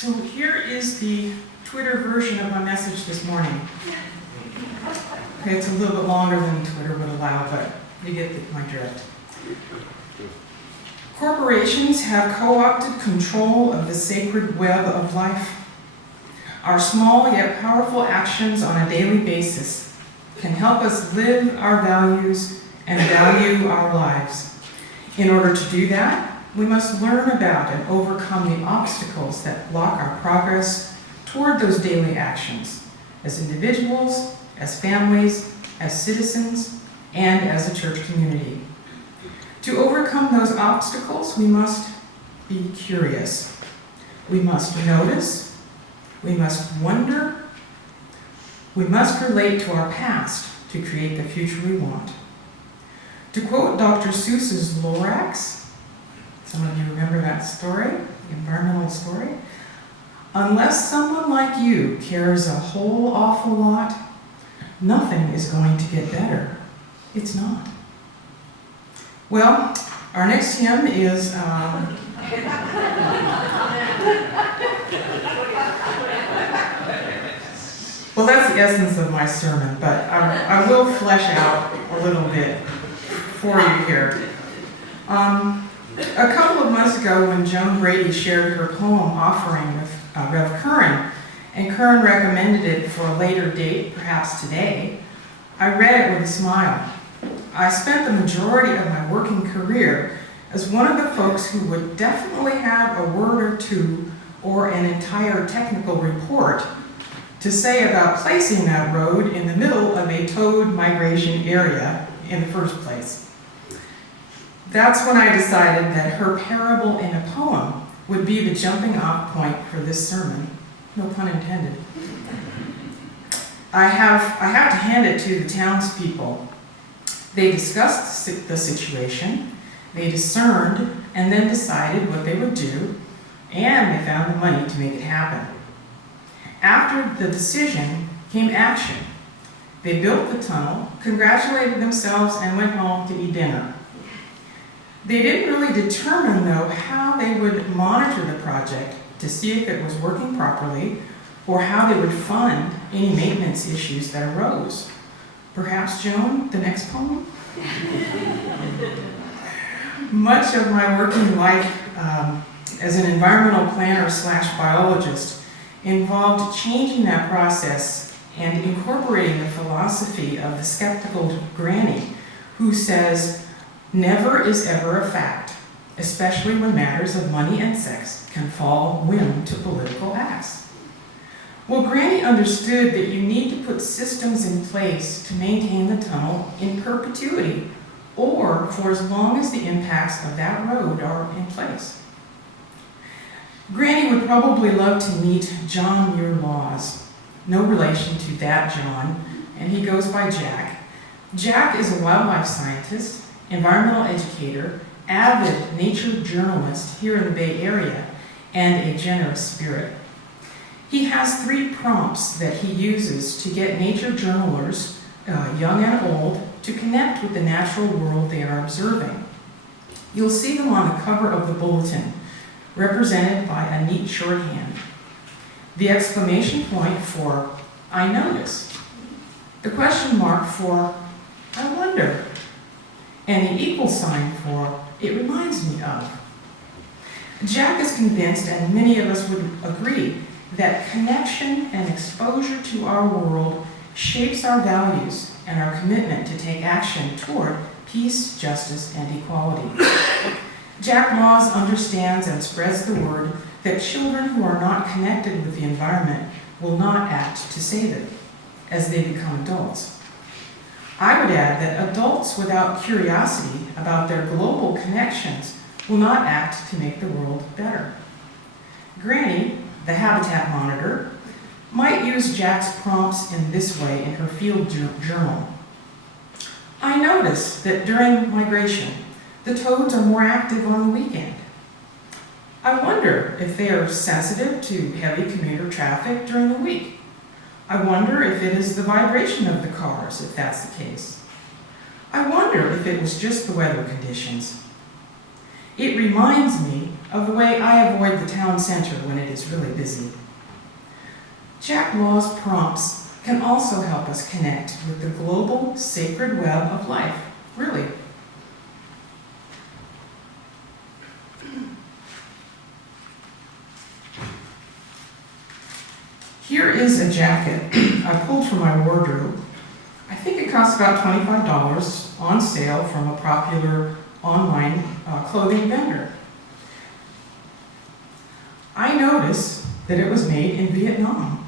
So here is the Twitter version of my message this morning. Okay, it's a little bit longer than Twitter would allow, but you get my drift. Corporations have co-opted control of the sacred web of life. Our small yet powerful actions on a daily basis can help us live our values and value our lives. In order to do that, we must learn about and overcome the obstacles that block our progress toward those daily actions, as individuals, as families, as citizens, and as a church community. To overcome those obstacles, we must be curious. We must notice. We must wonder. We must relate to our past to create the future we want. To quote Dr. Seuss's Lorax, some of you remember that story, the environmental story? Unless someone like you cares a whole awful lot, nothing is going to get better. It's not. Well, our next hymn is well, that's the essence of my sermon, but I will flesh out a little bit for you here. A couple of months ago, when Joan Brady shared her poem Offering with Rev. Curran, and Curran recommended it for a later date, perhaps today, I read it with a smile. I spent the majority of my working career as one of the folks who would definitely have a word or two or an entire technical report to say about placing that road in the middle of a toad migration area in the first place. That's when I decided that her parable in a poem would be the jumping off point for this sermon. No pun intended. I have to hand it to the townspeople. They discussed the situation, they discerned, and then decided what they would do, and they found the money to make it happen. After the decision came action. They built the tunnel, congratulated themselves, and went home to eat dinner. They didn't really determine, though, how they would monitor the project to see if it was working properly or how they would fund any maintenance issues that arose. Perhaps, Joan, the next poem? Much of my working life as an environmental planner / biologist involved changing that process and incorporating the philosophy of the skeptical granny who says, never is ever a fact, especially when matters of money and sex can fall whim to political acts. Well, Granny understood that you need to put systems in place to maintain the tunnel in perpetuity, or for as long as the impacts of that road are in place. Granny would probably love to meet John Muir Laws, no relation to that John, and he goes by Jack. Jack is a wildlife scientist, environmental educator, avid nature journalist here in the Bay Area, and a generous spirit. He has 3 prompts that he uses to get nature journalers, young and old, to connect with the natural world they are observing. You'll see them on the cover of the bulletin, represented by a neat shorthand. The exclamation point for, I notice. The question mark for, I wonder. And the equal sign for, it reminds me of. Jack is convinced, and many of us would agree, that connection and exposure to our world shapes our values and our commitment to take action toward peace, justice, and equality. Jack Laws understands and spreads the word that children who are not connected with the environment will not act to save it as they become adults. I would add that adults without curiosity about their global connections will not act to make the world better. Granny, the habitat monitor, might use Jack's prompts in this way in her field journal. I notice that during migration, the toads are more active on the weekend. I wonder if they are sensitive to heavy commuter traffic during the week. I wonder if it is the vibration of the cars, if that's the case. I wonder if it was just the weather conditions. It reminds me of the way I avoid the town center when it is really busy. Jack Law's prompts can also help us connect with the global sacred web of life, really. Here is a jacket I pulled from my wardrobe. I think it costs about $25 on sale from a popular online clothing vendor. I noticed that it was made in Vietnam.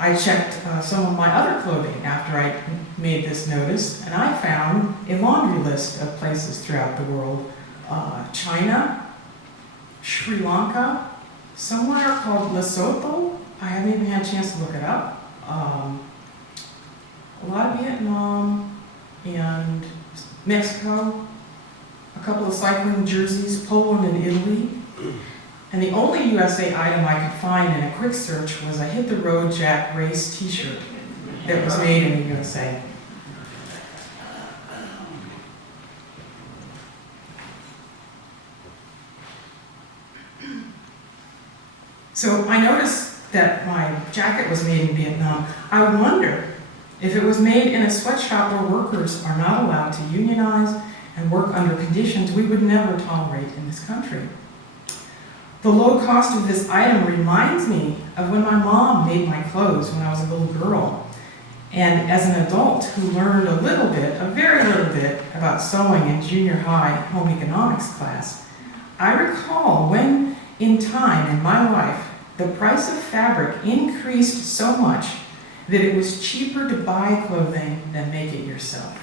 I checked some of my other clothing after I made this notice, and I found a laundry list of places throughout the world. China, Sri Lanka, somewhere called Lesotho. I haven't even had a chance to look it up. A lot of Vietnam and Mexico, a couple of cycling jerseys, Poland and Italy. And the only USA item I could find in a quick search was a Hit the Road Jack Race t-shirt that was made in the USA. So I noticed that my jacket was made in Vietnam. I wonder if it was made in a sweatshop where workers are not allowed to unionize and work under conditions we would never tolerate in this country. The low cost of this item reminds me of when my mom made my clothes when I was a little girl. And as an adult who learned a little bit, a very little bit, about sewing in junior high home economics class, I recall when in time in my life the price of fabric increased so much that it was cheaper to buy clothing than make it yourself.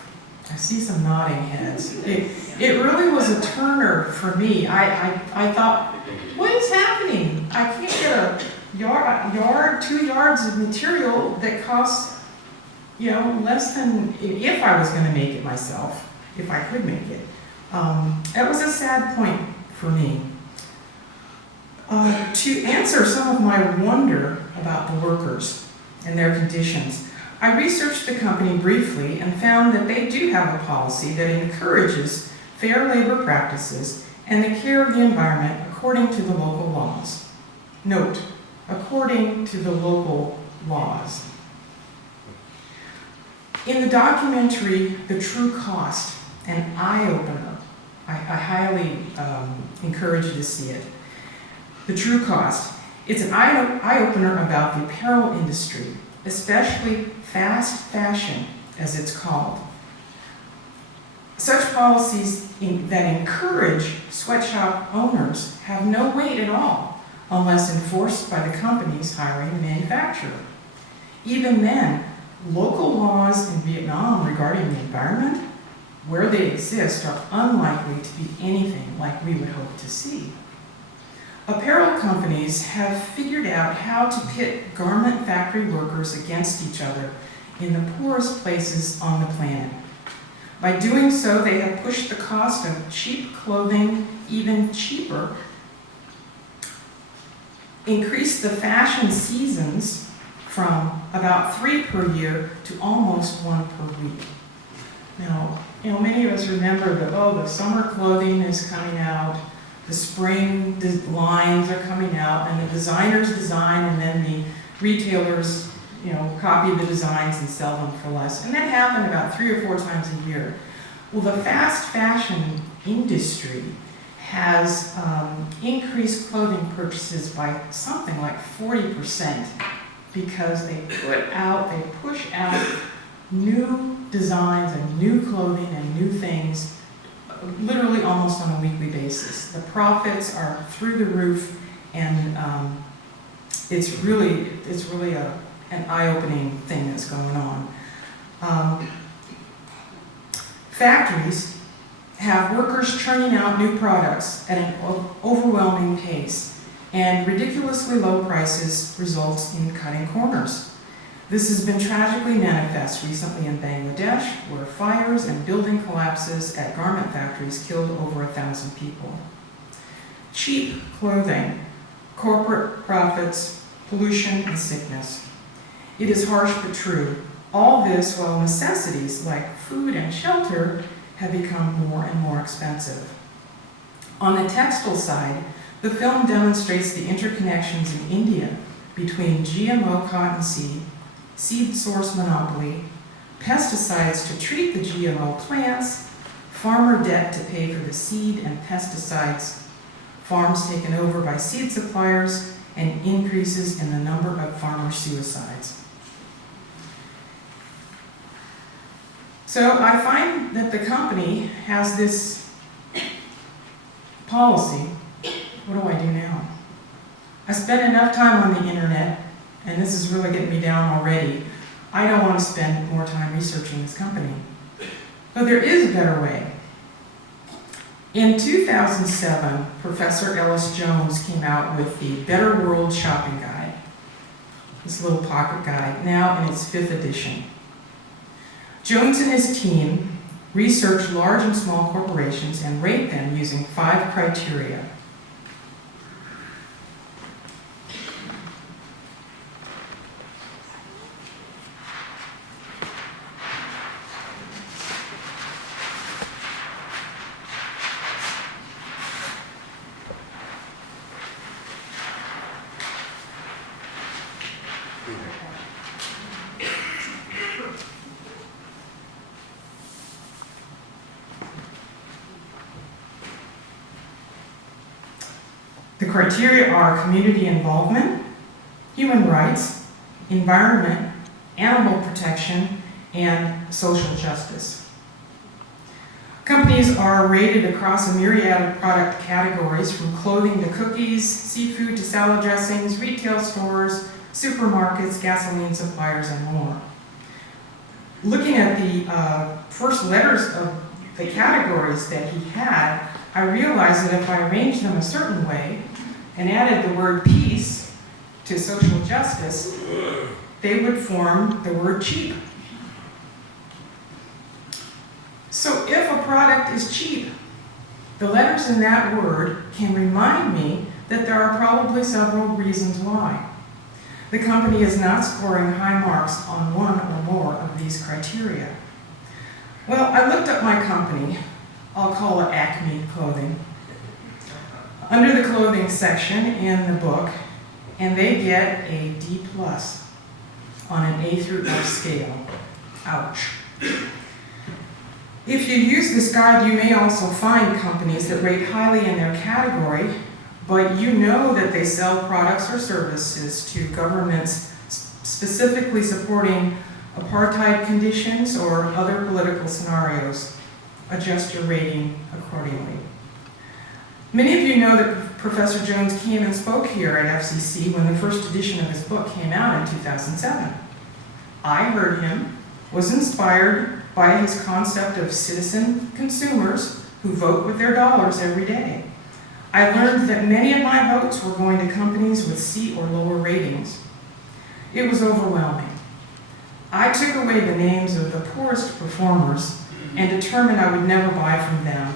I see some nodding heads. It really was a turner for me. I thought, what is happening? I can't get a yard, 2 yards of material that costs, less than, if I was going to make it myself, if I could make it. That was a sad point for me. To answer some of my wonder about the workers and their conditions, I researched the company briefly and found that they do have a policy that encourages fair labor practices and the care of the environment according to the local laws. Note, according to the local laws. In the documentary, The True Cost, an eye-opener, I highly encourage you to see it. The True Cost. It's an eye-opener about the apparel industry, especially fast fashion, as it's called. Such policies that encourage sweatshop owners have no weight at all unless enforced by the companies hiring the manufacturer. Even then, local laws in Vietnam regarding the environment, where they exist, are unlikely to be anything like we would hope to see. Apparel companies have figured out how to pit garment factory workers against each other in the poorest places on the planet. By doing so, they have pushed the cost of cheap clothing even cheaper, increased the fashion seasons from about 3 per year to almost 1 per week. Now, many of us remember that, the summer clothing is coming out, the spring lines are coming out, and the designers design, and then the retailers, copy the designs and sell them for less. And that happened about 3 or 4 times a year. Well, the fast fashion industry has increased clothing purchases by something like 40% because they push out new designs and new clothing and new things literally almost on a weekly basis. The profits are through the roof, and it's really an eye-opening thing that's going on. Factories have workers churning out new products at an overwhelming pace, and ridiculously low prices results in cutting corners. This has been tragically manifest recently in Bangladesh, where fires and building collapses at garment factories killed over 1,000 people. Cheap clothing, corporate profits, pollution, and sickness. It is harsh but true. All this while necessities like food and shelter have become more and more expensive. On the textile side, the film demonstrates the interconnections in India between GMO cottonseed, seed source monopoly, pesticides to treat the GMO plants, farmer debt to pay for the seed and pesticides, farms taken over by seed suppliers, and increases in the number of farmer suicides. So I find that the company has this policy. What do I do now? I spend enough time on the internet, and this is really getting me down already. I don't want to spend more time researching this company. But there is a better way. In 2007, Professor Ellis Jones came out with the Better World Shopping Guide, this little pocket guide, now in its 5th edition. Jones and his team research large and small corporations and rate them using 5 criteria. The criteria are community involvement, human rights, environment, animal protection, and social justice. Companies are rated across a myriad of product categories, from clothing to cookies, seafood to salad dressings, retail stores, supermarkets, gasoline suppliers, and more. Looking at the first letters of the categories that he had, I realized that if I arranged them a certain way and added the word peace to social justice, they would form the word cheap. So if a product is cheap, the letters in that word can remind me that there are probably several reasons why. The company is not scoring high marks on one or more of these criteria. Well, I looked up my company. I'll call it Acme Clothing. Under the clothing section in the book, and they get a D+ on an A through F scale. Ouch. If you use this guide, you may also find companies that rate highly in their category, but you know that they sell products or services to governments specifically supporting apartheid conditions or other political scenarios. Adjust your rating accordingly. Many of you know that Professor Jones came and spoke here at FCC when the first edition of his book came out in 2007. I heard him, was inspired by his concept of citizen consumers who vote with their dollars every day. I learned that many of my votes were going to companies with C or lower ratings. It was overwhelming. I took away the names of the poorest performers and determined I would never buy from them.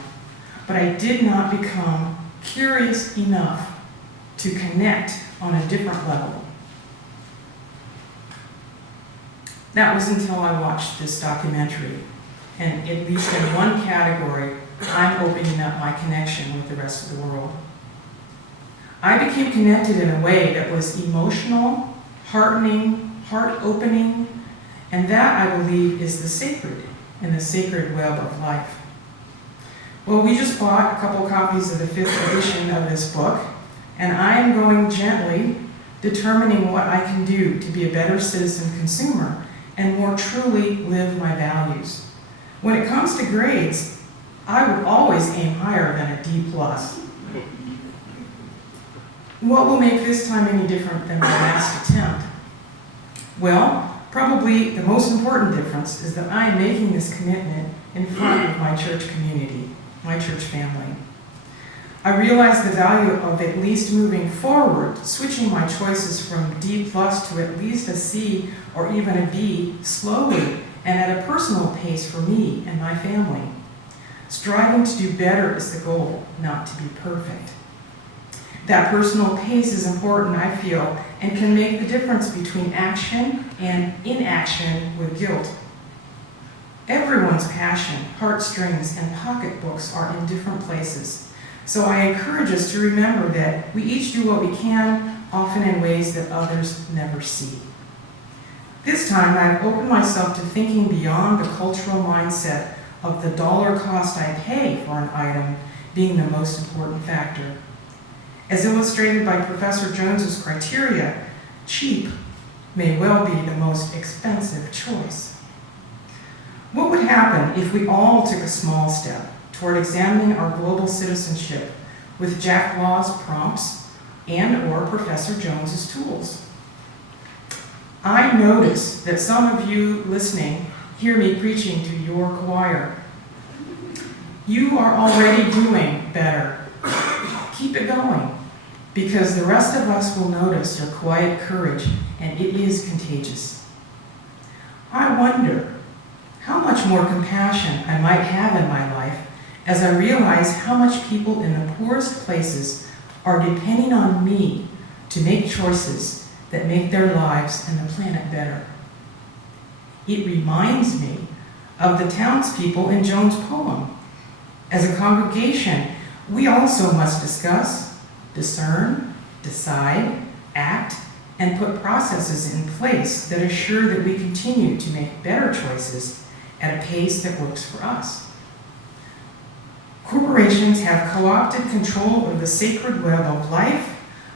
But I did not become curious enough to connect on a different level. That was until I watched this documentary. And at least in one category, I'm opening up my connection with the rest of the world. I became connected in a way that was emotional, heartening, heart-opening, and that, I believe, is the sacred in the sacred web of life. Well, we just bought a couple copies of the 5th edition of this book, and I am going gently, determining what I can do to be a better citizen consumer and more truly live my values. When it comes to grades, I would always aim higher than a D+. What will make this time any different than my last attempt? Well, probably the most important difference is that I am making this commitment in front of my church community, my church family. I realize the value of at least moving forward, switching my choices from D+ to at least a C or even a B slowly and at a personal pace for me and my family. Striving to do better is the goal, not to be perfect. That personal pace is important, I feel, and can make the difference between action and inaction with guilt. Everyone's passion, heartstrings, and pocketbooks are in different places. So I encourage us to remember that we each do what we can, often in ways that others never see. This time, I've opened myself to thinking beyond the cultural mindset of the dollar cost I pay for an item being the most important factor. As illustrated by Professor Jones's criteria, cheap may well be the most expensive choice. What would happen if we all took a small step toward examining our global citizenship with Jack Law's prompts and/or Professor Jones's tools? I notice that some of you listening hear me preaching to your choir. You are already doing better. Keep it going, because the rest of us will notice your quiet courage, and it is contagious. I wonder how much more compassion I might have in my life as I realize how much people in the poorest places are depending on me to make choices that make their lives and the planet better. It reminds me of the townspeople in Joan's poem. As a congregation, we also must discuss, discern, decide, act, and put processes in place that assure that we continue to make better choices at a pace that works for us. Corporations have co-opted control of the sacred web of life.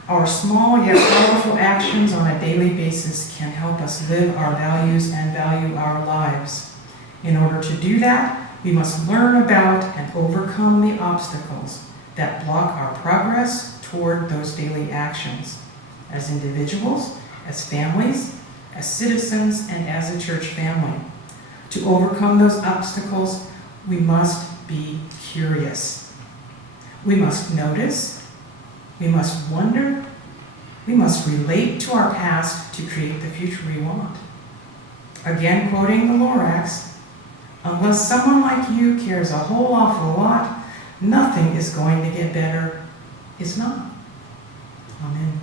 Our small yet powerful actions on a daily basis can help us live our values and value our lives. In order to do that, we must learn about and overcome the obstacles that block our progress toward those daily actions, as individuals, as families, as citizens, and as a church family. To overcome those obstacles, we must be curious. We must notice. We must wonder. We must relate to our past to create the future we want. Again, quoting the Lorax, unless someone like you cares a whole awful lot, nothing is going to get better. It's not. Amen.